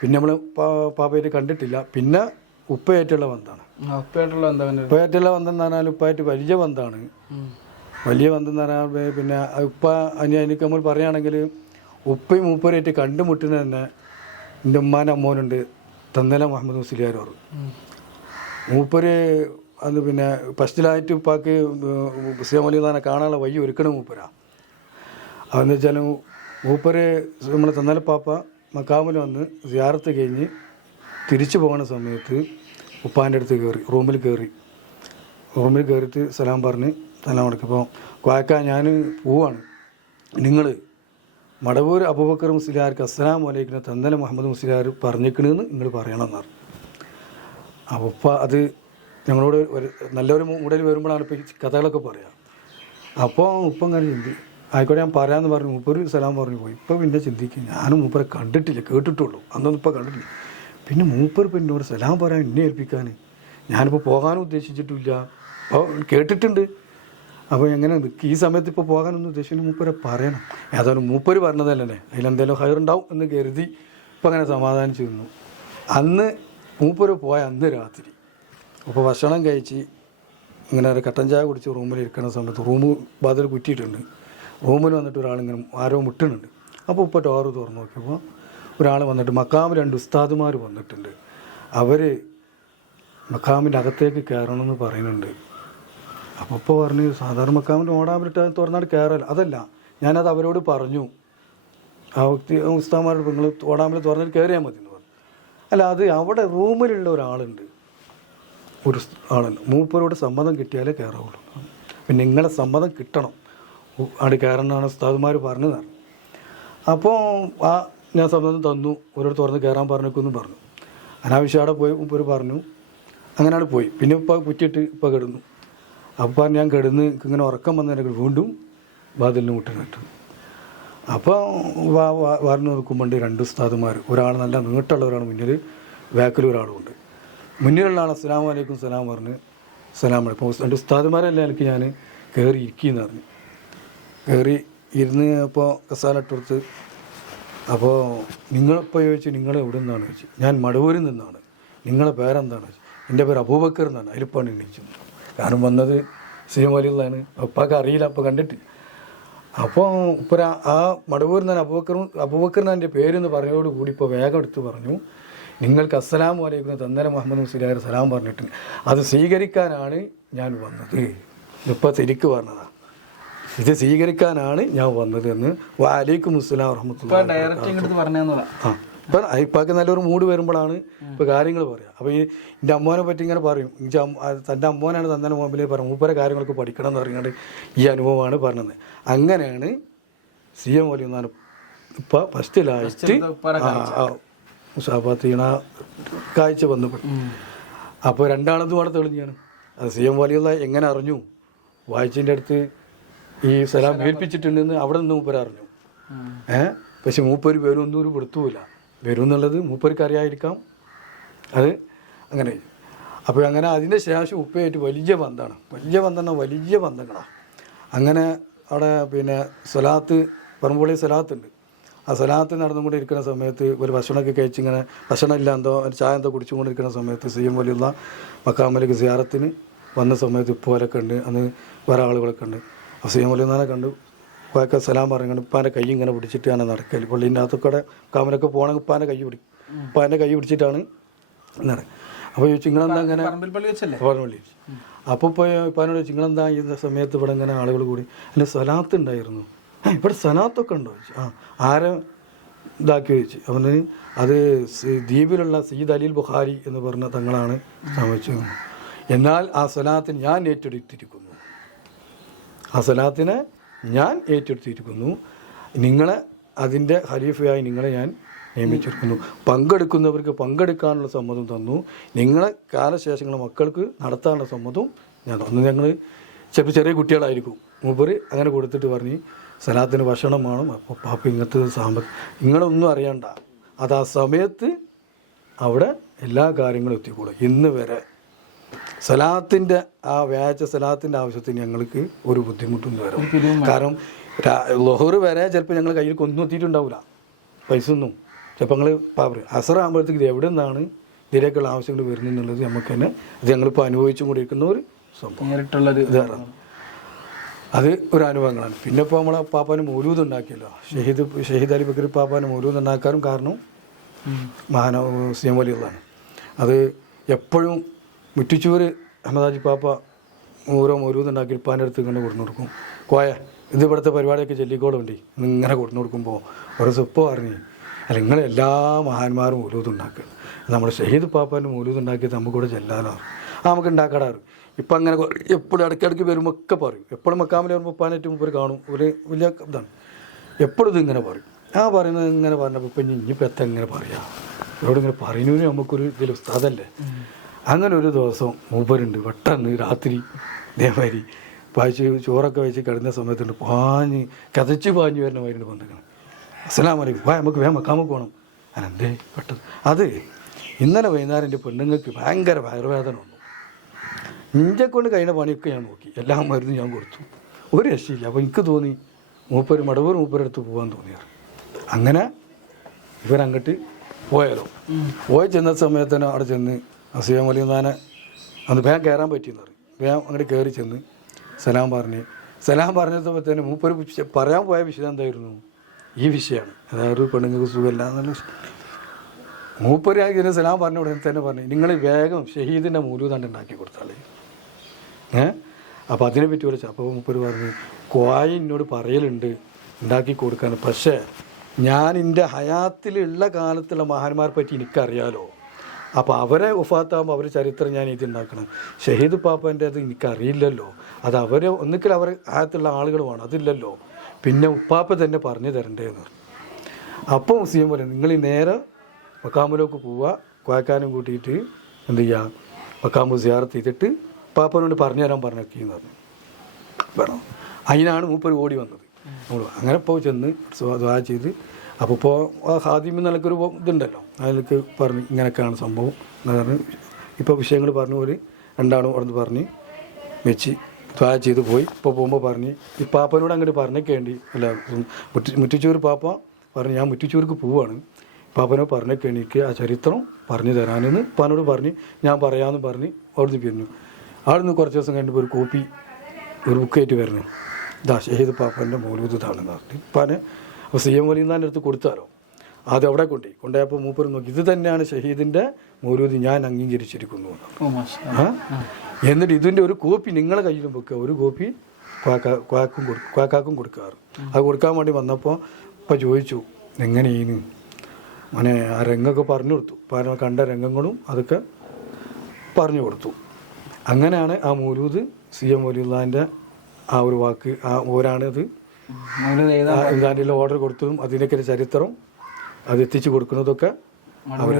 പിന്നെ നമ്മൾ പാപ്പയായിട്ട് കണ്ടിട്ടില്ല. പിന്നെ ഉപ്പയായിട്ടുള്ള ബന്ധമാണ്. ഉപ്പയായിട്ടുള്ള ബന്ധം എന്ന് പറഞ്ഞാൽ ഉപ്പയായിട്ട് വലിയ ബന്ധമാണ്. വലിയ ബന്ധം എന്ന് പറഞ്ഞാൽ പിന്നെ ഉപ്പ എനിക്ക് നമ്മൾ പറയുകയാണെങ്കിൽ ഉപ്പയും മൂപ്പരായിട്ട് കണ്ടുമുട്ടുന്ന തന്നെ എൻ്റെ ഉമ്മാൻ്റെ അമ്മോനുണ്ട്, തന്നല മുഹമ്മദ് മുസ്ലിയാർ. മൂപ്പര് അന്ന് പിന്നെ ഫസ്റ്റിലായിട്ട് ഉപ്പാക്ക് മുസ്ലിം അലി തന്നെ കാണാനുള്ള വഴി ഒരുക്കണം മൂപ്പരാ. അതെന്ന് വെച്ചാൽ മൂപ്പര് നമ്മളെ തന്നലപ്പാപ്പ മക്കാമിൽ വന്ന് സിയാറത്ത് കഴിഞ്ഞ് തിരിച്ചു പോകുന്ന സമയത്ത് ഉപ്പാൻ്റെ അടുത്ത് കയറി റൂമിൽ കയറിയിട്ട് സലാം പറഞ്ഞ് സലാം അടക്കും. അപ്പോൾ കോയക്ക ഞാൻ പോവാണ്, നിങ്ങൾ മടവൂർ അബൂബക്കർ മുസ്ലിയാർക്ക് അസ്സലാമു അലൈക്കും തന്നല മുഹമ്മദ് മുസ്ലിയാർ പറഞ്ഞിക്കണെന്ന് നിങ്ങൾ പറയണമെന്ന് പറഞ്ഞു. അപ്പോൾ ഉപ്പ അത് ഞങ്ങളോട് നല്ലൊരു മൂടൽ വരുമ്പോഴാണ് ഇപ്പോൾ ഈ കഥകളൊക്കെ പറയാം. അപ്പോൾ ഉപ്പ അങ്ങനെ ചിന്തി ആയിക്കോട്ടെ ഞാൻ പറയാമെന്ന് പറഞ്ഞു. മൂപ്പര് സലാം പറഞ്ഞു പോയി. ഇപ്പോൾ പിന്നെ ചിന്തിക്കും, ഞാനും മൂപ്പരെ കണ്ടിട്ടില്ല, കേട്ടിട്ടുള്ളൂ, അന്നൊന്നും ഇപ്പോൾ കണ്ടിട്ടില്ല. പിന്നെ മൂപ്പർ ഇപ്പം എന്നോട് സലാം പറയാൻ എന്നെ ഏൽപ്പിക്കാൻ ഞാനിപ്പോൾ പോകാനും ഉദ്ദേശിച്ചിട്ടില്ല, അപ്പോൾ കേട്ടിട്ടുണ്ട്. അപ്പോൾ എങ്ങനെ ഈ സമയത്ത് ഇപ്പോൾ പോകാനൊന്നും ഉദ്ദേശിച്ചില്ല, മൂപ്പരെ പറയണം. ഏതായാലും മൂപ്പര് പറഞ്ഞതല്ലേ, അതിലെന്തെങ്കിലും ഹയറുണ്ടാവും എന്ന് കരുതി ഇപ്പം അങ്ങനെ സമാധാനിച്ചു നിന്നു. അന്ന് മൂപ്പര് പോയ അന്ന് രാത്രി അപ്പോൾ ഭക്ഷണം കഴിച്ച് ഇങ്ങനെ ഒരു കട്ടൻ ചായ കുടിച്ച് റൂമിൽ ഇരിക്കുന്ന സമയത്ത് വാതിൽ കുറ്റിയിട്ടുണ്ട്. റൂമിൽ വന്നിട്ട് ഒരാളിങ്ങനെ ആരോ മുട്ടുന്നുണ്ട്. അപ്പോൾ ഉപ്പ ഡോറ് തുറന്ന് നോക്കിയപ്പോൾ ഒരാൾ വന്നിട്ട് മക്കാമിൽ 2 ഉസ്താദുമാർ വന്നിട്ടുണ്ട്. അവർ മക്കാമിൻ്റെ അകത്തേക്ക് കയറണമെന്ന് പറയുന്നുണ്ട്. അപ്പോൾ ഇപ്പോൾ പറഞ്ഞു സാധാരണ മക്കാമിൻ്റെ ഓടാമിലിട്ട് തുറന്നാട് കയറല്ല, അതല്ല, ഞാനത് അവരോട് പറഞ്ഞു, ആ വ്യക്തി ഉസ്താദുമാരോട് നിങ്ങൾ ഓടാമിൽ തുറന്നിട്ട് കയറിയാൽ മതി എന്ന് പറഞ്ഞു. അല്ല, അത് അവിടെ റൂമിലുള്ള ഒരാളുണ്ട്, ഒരു ആളുണ്ട്, മൂപ്പരോട് സമ്മതം കിട്ടിയാലേ കയറാവുള്ളൂ, പിന്നെ നിങ്ങളെ സമ്മതം കിട്ടണം അവിടെ കയറണമെന്നാണ് ഉസ്താദുമാർ പറഞ്ഞതാണ്. അപ്പോൾ ഞാൻ സമ്മതം തന്നു, ഓരോട് തുറന്ന് കയറാൻ പറഞ്ഞേക്കുമെന്ന് പറഞ്ഞു. അനാവശ്യം അവിടെ പോയി മൂപ്പര് പറഞ്ഞു, അങ്ങനെയാണ് പോയി. പിന്നെ ഇപ്പോൾ കുറ്റിയിട്ട് ഇപ്പോൾ കിടന്നു. അപ്പോൾ ഞാൻ കിടന്ന് ഇങ്ങനെ ഉറക്കം വന്നതിനെ വീണ്ടും വാതിലിന് മുട്ടിനിട്ടു. അപ്പോൾ വാറിന് നോക്കുമ്പോൾ 2 ഉസ്താദുമാർ, ഒരാൾ നല്ല നീട്ടുള്ള ഒരാൾ മുന്നിൽ, ബാക്കിൽ ഒരാളുമുണ്ട്. മുന്നിലുള്ള ആൾ അസ്സലാമു അലൈക്കും സലാം പറഞ്ഞ് സലാം പറഞ്ഞു. ഇപ്പോൾ 2 ഉസ്താദുമാരല്ല എനിക്ക് ഞാൻ കയറി ഇരിക്കുകയെന്ന് പറഞ്ഞു. കയറി ഇരുന്ന് അപ്പോൾ കസാല ഇട്ടുകൊടുത്ത്. അപ്പോൾ നിങ്ങളിപ്പോൾ ചോദിച്ചു നിങ്ങൾ എവിടെ നിന്നാണ് ചോദിച്ചു. ഞാൻ മടവൂരിൽ നിന്നാണ്. നിങ്ങളെ പേരെന്താണ് ചോദിച്ചു. എൻ്റെ പേര് അബൂബക്കർ എന്നാണ്. അതിലിപ്പാണ് എണീച്ചു. കാരണം വന്നത് സീം വലിയുള്ളതാണ്. ഉപ്പാക്ക് അറിയില്ല, അപ്പോൾ കണ്ടിട്ടില്ല. അപ്പോൾ ഇപ്പോൾ ആ മടവൂരിൽ നിന്നാണ് അബൂബക്കറിനാണ് എൻ്റെ പേരെന്ന് പറഞ്ഞതോടുകൂടി ഇപ്പോൾ വേഗം എടുത്ത് പറഞ്ഞു, നിങ്ങൾക്ക് അസ്സലാമു അലൈക്കും തന്നല മുഹമ്മദ് മുസ്ലിയാർ സലാം പറഞ്ഞിട്ടുണ്ട്, അത് സ്വീകരിക്കാനാണ് ഞാൻ വന്നത്. ഇതിപ്പോൾ ശരിക്ക് പറഞ്ഞതാണ്, ഇത് സ്വീകരിക്കാനാണ് ഞാൻ വന്നത് എന്ന്. വഅലൈക്കും അസ്സലാം വറഹ്മത്തുള്ളാഹി. ആ ഇപ്പം ഇപ്പൊക്കെ നല്ലൊരു മൂഡ് വരുമ്പോഴാണ് ഇപ്പോൾ കാര്യങ്ങൾ പറയുക. അപ്പോൾ എൻ്റെ അമ്മോനെ പറ്റി ഇങ്ങനെ പറയും, തൻ്റെ അമ്മോനാണ് തന്നല മുമ്പിൽ പറയും, മൂപ്പരെ കാര്യങ്ങളൊക്കെ പഠിക്കണം എന്ന് പറയുന്നത് ഈ അനുഭവമാണ് പറഞ്ഞത്. അങ്ങനെയാണ് CM വലിയ ഇപ്പം ഫസ്റ്റിലായിട്ട് മുസാഫാത്ത് കാഴ്ച ബന്ധപ്പെട്ടു. അപ്പോൾ 2 ആളെന്തും അവിടെ തെളിഞ്ഞാണ്. അത് CM വലിയുള്ള എങ്ങനെ അറിഞ്ഞു, വായിച്ചതിൻ്റെ അടുത്ത് ഈ സലാം ഏൽപ്പിച്ചിട്ടുണ്ടെന്ന് അവിടെ നിന്ന് മൂപ്പര് അറിഞ്ഞു. പക്ഷെ മൂപ്പര് വരുമൊന്നും ഒരു വൃത്തുമില്ല, വരും എന്നുള്ളത് മൂപ്പർക്ക് അറിയാതിരിക്കാം. അത് അങ്ങനെ. അപ്പോൾ അങ്ങനെ അതിൻ്റെ ശേഷം ഉപ്പയായിട്ട് വലിയ ബന്ധങ്ങളാണ്. അങ്ങനെ അവിടെ പിന്നെ സ്വലാത്ത് പറമ്പുള്ളി സ്വലാത്തുണ്ട്. ആ സ്വലാത്ത് നടന്നുകൊണ്ടിരിക്കുന്ന സമയത്ത് ഒരു ഭക്ഷണമൊക്കെ കഴിച്ചിങ്ങനെ ഭക്ഷണമില്ല എന്തോ ചായ എന്തോ കുടിച്ചുകൊണ്ടിരിക്കുന്ന സമയത്ത് CM വലിയുള്ള മക്കാമലേക്ക് സിയാറത്തിന് വന്ന സമയത്ത് ഉപ്പവരൊക്കെ ഉണ്ട്, അന്ന് വേറെ ആളുകളൊക്കെ ഉണ്ട്. അപ്പോൾ CM വലിയുന്നാനെ കണ്ടു, ഉപ്പാക്കെ സലാം പറഞ്ഞു. ഉപ്പാൻ്റെ കൈ ഇങ്ങനെ പിടിച്ചിട്ടാണ് നടക്കൽ. പള്ളീൻ്റെ അകത്തൊക്കെ കാമിലൊക്കെ പോകണമെങ്കിൽ ഉപ്പാൻ്റെ കൈ പിടിച്ചിട്ടാണ് നടക്കുക. അപ്പോൾ ചോദിച്ചു നിങ്ങളെന്താ അങ്ങനെ പള്ളി. അപ്പോൾ പോയി ഉപ്പാനോട് ചോദിച്ചു നിങ്ങളെന്താ ഈ സമയത്ത് ഇവിടെ ഇങ്ങനെ ആളുകൾ കൂടി. അല്ല സലാത്ത് ഉണ്ടായിരുന്നു. ഇവിടെ സലാത്തൊക്കെ ഉണ്ടോ ചോദിച്ചു. ആരെ ഇതാക്കി ചോദിച്ചു. അവന് അത് ദ്വീപിലുള്ള സയ്യിദ് അലിൽ ബുഖാരി എന്ന് പറഞ്ഞ തങ്ങളാണ് സമ്മതിച്ചത്. എന്നാൽ ആ സലാത്തിന് ഞാൻ ഏറ്റെടുത്തിരിക്കുന്നു, നിങ്ങളെ അതിൻ്റെ ഖലീഫയായി നിങ്ങളെ ഞാൻ നിയമിച്ചിരിക്കുന്നു. പങ്കെടുക്കുന്നവർക്ക് പങ്കെടുക്കാനുള്ള സമ്മതം തന്നു, നിങ്ങളെ കാലശേഷങ്ങളെ മക്കൾക്ക് നടത്താനുള്ള സമ്മതവും ഞാൻ തന്നു. ഞങ്ങൾ ചിലപ്പോൾ ചെറിയ കുട്ടികളായിരിക്കും. മൂപ്പര് അങ്ങനെ കൊടുത്തിട്ട് പറഞ്ഞ് സലാത്തിന് ഭക്ഷണം വേണം. അപ്പോൾ പാപ്പ ഇങ്ങനത്തെ നിങ്ങളൊന്നും അറിയണ്ട, അത് ആ സമയത്ത് അവിടെ എല്ലാ കാര്യങ്ങളും എത്തിക്കൂടും. ഇന്ന് വരെ സലാത്തിൻ്റെ സലാത്തിൻ്റെ ആവശ്യത്തിന് ഞങ്ങൾക്ക് ഒരു ബുദ്ധിമുട്ടൊന്നും വരും. കാരണം ലൊഹറ് വരെ ചിലപ്പോൾ ഞങ്ങൾ കയ്യിൽ കൊന്നും എത്തിയിട്ടുണ്ടാവില്ല, പൈസ ഒന്നും ചിലപ്പോൾ ഞങ്ങൾ പറയും അസറാകുമ്പോഴത്തേക്ക് ഇത് എവിടെ നിന്നാണ് ഇതിലേക്കുള്ള ആവശ്യങ്ങൾ വരുന്നതെന്നുള്ളത് നമുക്ക് തന്നെ ഇത് ഞങ്ങളിപ്പോൾ അനുഭവിച്ചും കൊണ്ടിരിക്കുന്ന ഒരു സംഭവം നേരിട്ടുള്ളൊരു ഇതാണ്. അത് ഒരു അനുഭവങ്ങളാണ്. പിന്നെ ഇപ്പോൾ നമ്മളെ പാപ്പാന് മൗലൂദ് ഉണ്ടാക്കിയല്ലോ, ഷഹീദ് അലി ബക്കർ പാപ്പാന് മൗലൂദ് ഉണ്ടാക്കാനും കാരണം സിയം വലിയുള്ളതാണ്. അത് എപ്പോഴും മുറ്റിച്ചൂർ അഹമ്മദാജി പാപ്പ ഓരോ മൗലൂദ് ഉണ്ടാക്കി ഉപ്പാൻ്റെ അടുത്ത് ഇങ്ങനെ കൊടുന്നു കൊടുക്കും. കോയ ഇത് ഇവിടുത്തെ പരിപാടിയൊക്കെ ചെല്ലിക്കോളുണ്ട് ഇങ്ങനെ കൊടുന്നു കൊടുക്കുമ്പോൾ ഒരു സുപ്പ് പറഞ്ഞു, അല്ല നിങ്ങൾ എല്ലാ മഹാന്മാരും മൗലൂദ് ഉണ്ടാക്കുക, നമ്മൾ ഷഹീദ് പാപ്പാൻ്റെ മൗലൂദ് ഉണ്ടാക്കിയത് നമുക്കിവിടെ ചെല്ലാനോ നമുക്ക് ഉണ്ടാക്കാടാറ്. ഇപ്പം അങ്ങനെ എപ്പോഴും ഇടയ്ക്കിടയ്ക്ക് വരുമ്പോൾ ഒക്കെ പറയും. എപ്പോഴും മക്കാമിൽ വരുമ്പോൾ ഉപ്പാനായിട്ട് മുമ്പ് കാണും, ഒരു വലിയ ഇതാണ്. എപ്പോഴും ഇതിങ്ങനെ പറയും. ആ പറയുന്നത് ഇങ്ങനെ പറഞ്ഞപ്പോൾ ഇപ്പം ഇനിയിപ്പോൾ എത്ര ഇങ്ങനെ പറയാം, ഇവിടെ ഇങ്ങനെ പറയുന്നതിന് നമുക്കൊരു ഇതിൽ ഉസ്താദല്ലേ. അങ്ങനെ ഒരു ദിവസം മൂപ്പരുണ്ട് പെട്ടെന്ന് രാത്രി ഇതേമാതിരി ചോറൊക്കെ വെച്ച് കിടന്ന സമയത്തുണ്ട് പാഞ്ഞ് കതച്ച് പാഞ്ഞ് വരുന്ന മാതിരി വന്നിരിക്കണം. അസ്സലാമു അലൈക്കും, വാ നമുക്ക് വേഗം മക്കാമക്ക് പോകണം. അതെന്തേ പെട്ടെന്ന് അത് ഇന്നലെ വൈകുന്നേരം എൻ്റെ പെണ്ണുങ്ങൾക്ക് ഭയങ്കര വയറുവേദന വന്നു. ഇഞ്ചെ കൊണ്ട് കഴിഞ്ഞ പണിയൊക്കെ ഞാൻ നോക്കി, എല്ലാ മരുന്നും ഞാൻ കൊടുത്തു, ഒരു രക്ഷയില്ല. അപ്പോൾ എനിക്ക് തോന്നി മടവൂർ മൂപ്പരെടുത്ത് പോകാൻ തോന്നിയാറ്. അങ്ങനെ ഇവരങ്ങോട്ട് പോയാലോ. പോയി ചെന്ന സമയത്ത് തന്നെ അവിടെ ചെന്ന് അസിയം വലിയുന്നാനെ അന്ന് വേഗം കയറാൻ പറ്റിയെന്ന് പറയും. വേഗം അങ്ങോട്ട് കയറി ചെന്ന് സലാം പറഞ്ഞ സമയത്ത് മൂപ്പര് പറയാൻ പോയ വിഷയം എന്തായിരുന്നു? ഈ വിഷയമാണ്, അതായത് പെണ്ണുങ്ങൾക്ക് സുഖമില്ല എന്നുള്ള വിഷയം. മൂപ്പര് ഇതിന് സലാം പറഞ്ഞ ഉടനെ തന്നെ പറഞ്ഞു, നിങ്ങൾ വേഗം ഷഹീദിൻ്റെ മൗലൂദ് ഉണ്ടാക്കി കൊടുത്താളേ. അപ്പോൾ അതിനെപ്പറ്റി വിളിച്ചു. അപ്പോൾ മൂപ്പര് പറഞ്ഞു, കോയ എന്നോട് പറയലുണ്ട് ഉണ്ടാക്കി കൊടുക്കാൻ, പക്ഷേ ഞാൻ എൻ്റെ ഹയാത്തിലുള്ള കാലത്തുള്ള മഹാന്മാരെ പറ്റി എനിക്കറിയാലോ. അപ്പോൾ അവരെ ഉഫാത്താകുമ്പോൾ അവരുടെ ചരിത്രം ഞാൻ ഇതുണ്ടാക്കണം. ഷഹീദ് പാപ്പൻ്റെ അത് എനിക്കറിയില്ലല്ലോ, അത് അവരെ ഒന്നിക്കൽ അവർ ഹയാത്തുള്ള ആളുകളുമാണ്, അതില്ലല്ലോ. പിന്നെ ഉപ്പാപ്പ തന്നെ പറഞ്ഞു തരണ്ടേന്ന് പറഞ്ഞു. അപ്പോൾ മുസ്ലിം പോലെ നിങ്ങൾ ഈ നേരെ മക്കാമിലേക്ക് പോവുക, കോയക്കാനും കൂട്ടിയിട്ട് എന്ത് ചെയ്യുക, മക്കാമു സിയാറത്ത് ചെയ്തിട്ട് പാപ്പനോട് പറഞ്ഞു തരാൻ പറഞ്ഞേക്കെന്ന് പറഞ്ഞു. വേണം അതിനാണ് മൂപ്പർ ഓടി വന്നത്. അങ്ങനെ ഇപ്പോൾ ചെന്ന് ദ്വാ ചെയ്ത് അപ്പോൾ ഇപ്പോൾ ആ ഹാദിമി നിലക്കൊരു ഇതുണ്ടല്ലോ, അതിലേക്ക് പറഞ്ഞ് ഇങ്ങനെയൊക്കെയാണ് സംഭവം എന്ന് പറഞ്ഞ് ഇപ്പോൾ വിഷയങ്ങൾ പറഞ്ഞ പോലെ രണ്ടാളും അവിടെ പറഞ്ഞ് വെച്ച് ദ്വാ ചെയ്ത് പോയി. ഇപ്പോൾ പോകുമ്പോൾ പറഞ്ഞ് ഈ പാപ്പനോട് അങ്ങോട്ട് പറഞ്ഞേക്കേണ്ടി അല്ല മുറ്റിച്ചൂർ പാപ്പ പറഞ്ഞ് ഞാൻ മുറ്റിച്ചൂർക്ക് പോവാണ്, പാപ്പനോട് പറഞ്ഞേക്കേണ്ടി എനിക്ക് ആ ചരിത്രം പറഞ്ഞു തരാനെന്ന് ഉപ്പാനോട് പറഞ്ഞ് ഞാൻ പറയാമെന്ന് പറഞ്ഞ് അവിടുന്ന് പിരിഞ്ഞു. അവിടുന്ന് കുറച്ച് ദിവസം കഴിഞ്ഞപ്പോൾ ഒരു കോപ്പി ഒരു ബുക്കായിട്ട് വരുന്നു, ഇതാ ഷഹീദ് പാപ്പൻ്റെ മൗലൂദ് ഇതാണെന്ന് പറഞ്ഞ് ഉപ്പാനെ. അപ്പോൾ സി എം വലിയുന്നാൻ്റെ അടുത്ത് കൊടുത്താലോ, അത് അവിടെ കൊണ്ടുപോയപ്പോൾ മൂപ്പർ നോക്കി, ഇത് തന്നെയാണ് ഷഹീദിൻ്റെ മൗലൂദ്, ഞാൻ അംഗീകരിച്ചിരിക്കുന്നു. എന്നിട്ട് ഇതിൻ്റെ ഒരു കോപ്പി നിങ്ങളെ കയ്യിലും വെക്കുക, ഒരു കോപ്പി ക്വാക്കാക്കും കൊടുക്കാറ്. അത് കൊടുക്കാൻ വേണ്ടി വന്നപ്പോൾ ഇപ്പം ചോദിച്ചു എങ്ങനെയാണ് അങ്ങനെ ആ രംഗമൊക്കെ പറഞ്ഞു കൊടുത്തു. അപ്പം കണ്ട രംഗങ്ങളും അതൊക്കെ പറഞ്ഞു കൊടുത്തു. അങ്ങനെയാണ് ആ മൗലൂദ് സി എം വലിയുള്ളാൻ്റെ ആ ഒരു വാക്ക് ആ ഓരാണ് അത് ഇതാൻ്റെ ഓർഡർ കൊടുത്തതും അതിൻ്റെയൊക്കെ ചരിത്രം അത് എത്തിച്ചു കൊടുക്കുന്നതൊക്കെ അവർ